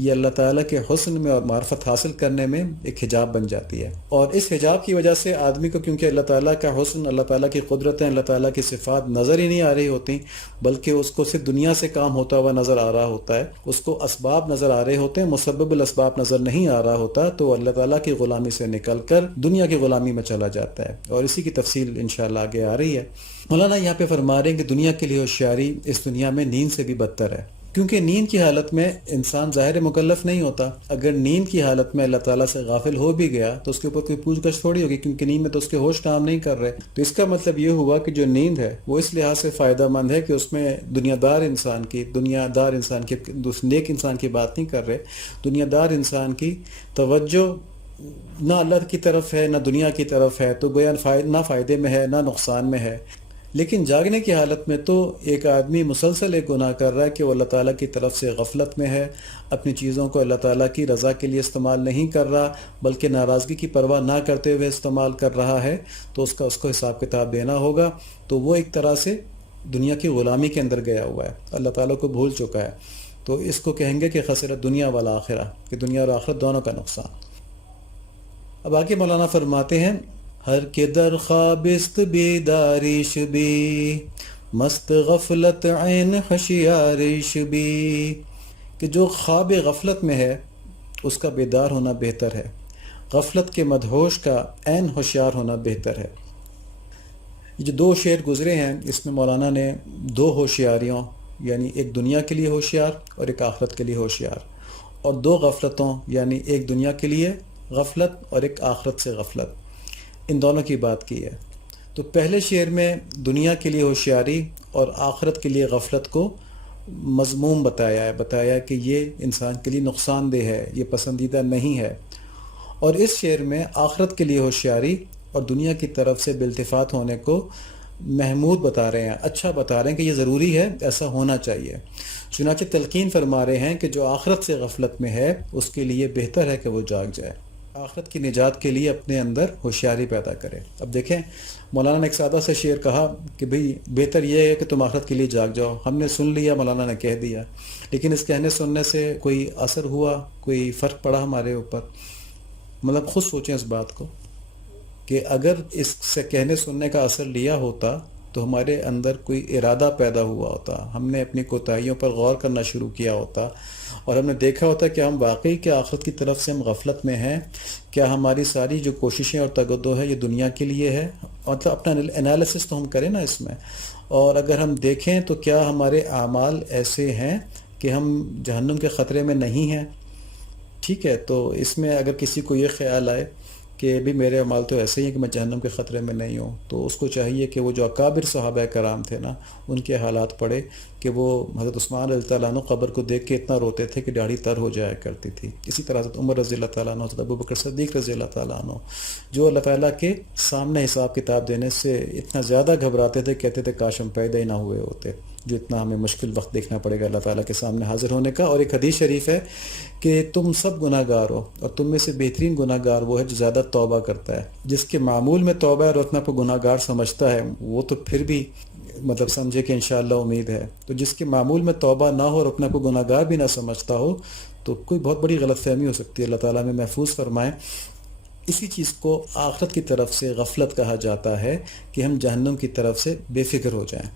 یہ اللہ تعالیٰ کے حسن میں اور معرفت حاصل کرنے میں ایک حجاب بن جاتی ہے، اور اس حجاب کی وجہ سے آدمی کو، کیونکہ اللہ تعالیٰ کا حسن، اللہ تعالیٰ کی قدرتیں، اللہ تعالیٰ کی صفات نظر ہی نہیں آ رہی ہوتی، بلکہ اس کو صرف دنیا سے کام ہوتا ہوا نظر آ رہا ہوتا ہے، اس کو اسباب نظر آ رہے ہوتے ہیں، مسبب الاسباب نظر نہیں آ رہا ہوتا، تو اللہ تعالیٰ کی غلامی سے نکل کر دنیا کی غلامی میں چلا جاتا ہے، اور اسی کی تفصیل انشاءاللہ آگے آ رہی ہے۔ مولانا یہاں پہ فرما رہے ہیں کہ دنیا کے لیے ہوشیاری اس دنیا میں نیند سے بھی بدتر ہے، کیونکہ نیند کی حالت میں انسان ظاہر مکلف نہیں ہوتا۔ اگر نیند کی حالت میں اللہ تعالیٰ سے غافل ہو بھی گیا تو اس کے اوپر کوئی پوچھ گچھ تھوڑی ہوگی، کیونکہ نیند میں تو اس کے ہوش کام نہیں کر رہے۔ تو اس کا مطلب یہ ہوا کہ جو نیند ہے وہ اس لحاظ سے فائدہ مند ہے کہ اس میں دنیا دار انسان کی نیک انسان کی بات نہیں کر رہے، دنیا دار انسان کی توجہ نہ اللہ کی طرف ہے نہ دنیا کی طرف ہے، تو گویا نہ فائدے میں ہے نہ نقصان میں ہے۔ لیکن جاگنے کی حالت میں تو ایک آدمی مسلسل ایک گناہ کر رہا ہے کہ وہ اللہ تعالیٰ کی طرف سے غفلت میں ہے، اپنی چیزوں کو اللہ تعالیٰ کی رضا کے لیے استعمال نہیں کر رہا، بلکہ ناراضگی کی پرواہ نہ کرتے ہوئے استعمال کر رہا ہے، تو اس کو حساب کتاب دینا ہوگا۔ تو وہ ایک طرح سے دنیا کی غلامی کے اندر گیا ہوا ہے، اللہ تعالیٰ کو بھول چکا ہے، تو اس کو کہیں گے کہ خسرت دنیا والآخرہ، کہ دنیا اور آخرت دونوں کا نقصان۔ اب آگے مولانا فرماتے ہیں، ہر کے در خوابست بیداریش بھی، مست غفلت عین ہوشیاریش بھی، کہ جو خواب غفلت میں ہے اس کا بیدار ہونا بہتر ہے، غفلت کے مدہوش کا عین ہوشیار ہونا بہتر ہے۔ یہ جو دو شعر گزرے ہیں اس میں مولانا نے دو ہوشیاریوں، یعنی ایک دنیا کے لیے ہوشیار اور ایک آخرت کے لیے ہوشیار، اور دو غفلتوں، یعنی ایک دنیا کے لیے غفلت اور ایک آخرت سے غفلت، ان دونوں کی بات کی ہے۔ تو پہلے شعر میں دنیا کے لیے ہوشیاری اور آخرت کے لیے غفلت کو مذموم بتایا ہے کہ یہ انسان کے لیے نقصان دہ ہے، یہ پسندیدہ نہیں ہے، اور اس شعر میں آخرت کے لیے ہوشیاری اور دنیا کی طرف سے بالتفات ہونے کو محمود بتا رہے ہیں، اچھا بتا رہے ہیں کہ یہ ضروری ہے، ایسا ہونا چاہیے۔ چنانچہ تلقین فرما رہے ہیں کہ جو آخرت سے غفلت میں ہے اس کے لیے بہتر ہے کہ وہ جاگ جائے، آخرت کی نجات کے لیے اپنے اندر ہوشیاری پیدا کرے۔ اب دیکھیں مولانا نے ایک سادہ سے شعر کہا کہ بھئی بہتر یہ ہے کہ تم آخرت کے لیے جاگ جاؤ، ہم نے سن لیا، مولانا نے کہہ دیا، لیکن اس کہنے سننے سے کوئی اثر ہوا، کوئی فرق پڑا ہمارے اوپر؟ مطلب خود سوچیں اس بات کو کہ اگر اس سے کہنے سننے کا اثر لیا ہوتا تو ہمارے اندر کوئی ارادہ پیدا ہوا ہوتا، ہم نے اپنی کوتاہیوں پر غور کرنا شروع کیا ہوتا، اور ہم نے دیکھا ہوتا کہ ہم واقعی کہ آخرت کی طرف سے ہم غفلت میں ہیں، کیا ہماری ساری جو کوششیں اور تگدو ہے یہ دنیا کے لیے ہے، مطلب اپنا انالیسس تو ہم کریں نا اس میں، اور اگر ہم دیکھیں تو کیا ہمارے اعمال ایسے ہیں کہ ہم جہنم کے خطرے میں نہیں ہیں؟ ٹھیک ہے، تو اس میں اگر کسی کو یہ خیال آئے کہ بھی میرے اعمال تو ایسے ہی ہیں کہ میں جہنم کے خطرے میں نہیں ہوں، تو اس کو چاہیے کہ وہ جو اکابر صحابہ کرام تھے نا، ان کے حالات پڑھے کہ وہ حضرت عثمان رضی اللہ عنہ قبر کو دیکھ کے اتنا روتے تھے کہ داڑھی تر ہو جایا کرتی تھی۔ اسی طرح حضرت عمر رضی اللہ تعالیٰ عنہ، حضرت ابوبکر صدیق رضی اللہ تعالیٰ عنہ، جو اللہ تعالیٰ کے سامنے حساب کتاب دینے سے اتنا زیادہ گھبراتے تھے، کہتے تھے کاش ہم پیدا ہی نہ ہوئے ہوتے، جو اتنا ہمیں مشکل وقت دیکھنا پڑے گا اللہ تعالیٰ کے سامنے حاضر ہونے کا۔ اور ایک حدیث شریف ہے کہ تم سب گناہ گار ہو، اور تم میں سے بہترین گناہ گار وہ ہے جو زیادہ توبہ کرتا ہے۔ جس کے معمول میں توبہ ہے اور اتنا کو گناہ گار سمجھتا ہے، وہ تو پھر بھی مطلب سمجھے کہ انشاءاللہ امید ہے۔ تو جس کے معمول میں توبہ نہ ہو اور اپنا کو گناہ گار بھی نہ سمجھتا ہو تو کوئی بہت بڑی غلط فہمی ہو سکتی ہے، اللہ تعالیٰ میں محفوظ فرمائے۔ اسی چیز کو آخرت کی طرف سے غفلت کہا جاتا ہے کہ ہم جہنم کی طرف سے بے فکر ہو جائیں۔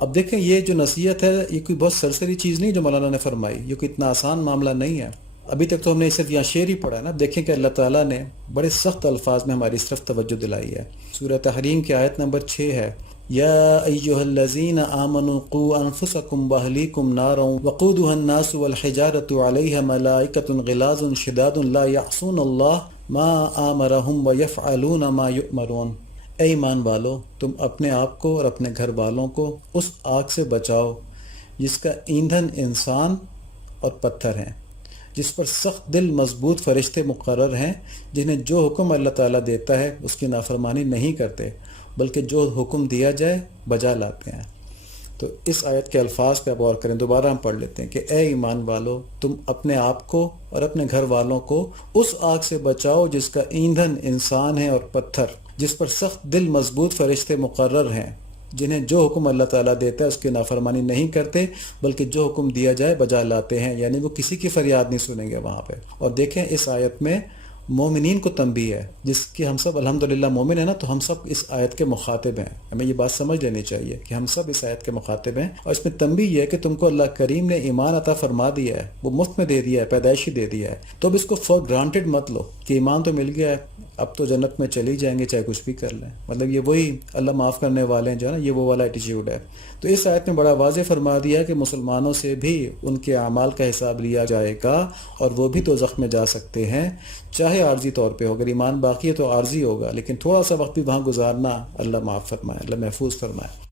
اب دیکھیں یہ جو نصیحت ہے یہ کوئی بہت سرسری چیز نہیں جو مولانا نے فرمائی، یہ کوئی اتنا آسان معاملہ نہیں ہے۔ ابھی تک تو ہم نے صرف یہاں شعر ہی پڑھا ہے نا، دیکھیں کہ اللہ تعالیٰ نے بڑے سخت الفاظ میں ہماری اس طرف توجہ دلائی ہے۔ سورہ تحریم کی آیت نمبر 6 ہے، یا ایھا الذین آمنوا قوا انفسکم واہلیکم نارا وقودها الناس والحجارۃ علیہا ملائکۃ غلاظ شداد لا یعصون اللہ ما آمرہم ویفعلون ما یؤمرون۔ اے ایمان والو، تم اپنے آپ کو اور اپنے گھر والوں کو اس آگ سے بچاؤ جس کا ایندھن انسان اور پتھر ہیں، جس پر سخت دل مضبوط فرشتے مقرر ہیں، جنہیں جو حکم اللہ تعالیٰ دیتا ہے اس کی نافرمانی نہیں کرتے بلکہ جو حکم دیا جائے بجا لاتے ہیں۔ تو اس آیت کے الفاظ پہ اب غور کریں، دوبارہ ہم پڑھ لیتے ہیں کہ اے ایمان والو، تم اپنے آپ کو اور اپنے گھر والوں کو اس آگ سے بچاؤ جس کا ایندھن انسان ہے اور پتھر، جس پر سخت دل مضبوط فرشتے مقرر ہیں، جنہیں جو حکم اللہ تعالیٰ دیتا ہے اس کی نافرمانی نہیں کرتے، بلکہ جو حکم دیا جائے بجا لاتے ہیں، یعنی وہ کسی کی فریاد نہیں سنیں گے وہاں پہ۔ اور دیکھیں اس آیت میں مومنین کو تنبیہ ہے، جس کی ہم سب الحمدللہ مومن ہیں نا، تو ہم سب اس آیت کے مخاطب ہیں، ہمیں یہ بات سمجھ لینی چاہیے کہ ہم سب اس آیت کے مخاطب ہیں۔ اور اس میں تنبیہ یہ ہے کہ تم کو اللہ کریم نے ایمان عطا فرما دیا ہے، وہ مفت میں دے دیا ہے، پیدائشی دے دیا ہے، تو اب اس کو فور گرانٹڈ مت لو کہ ایمان تو مل گیا ہے، اب تو جنت میں چلی جائیں گے چاہے کچھ بھی کر لیں، مطلب یہ وہی اللہ معاف کرنے والے ہیں جو ہے نا، یہ وہ والا ایٹیچیوڈ ہے۔ تو اس آیت میں بڑا واضح فرما دیا ہے کہ مسلمانوں سے بھی ان کے اعمال کا حساب لیا جائے گا، اور وہ بھی دوزخ میں جا سکتے ہیں، چاہے عارضی طور پہ ہو، اگر ایمان باقی ہے تو عارضی ہوگا، لیکن تھوڑا سا وقت بھی وہاں گزارنا اللہ معاف فرمائے، اللہ محفوظ فرمائے۔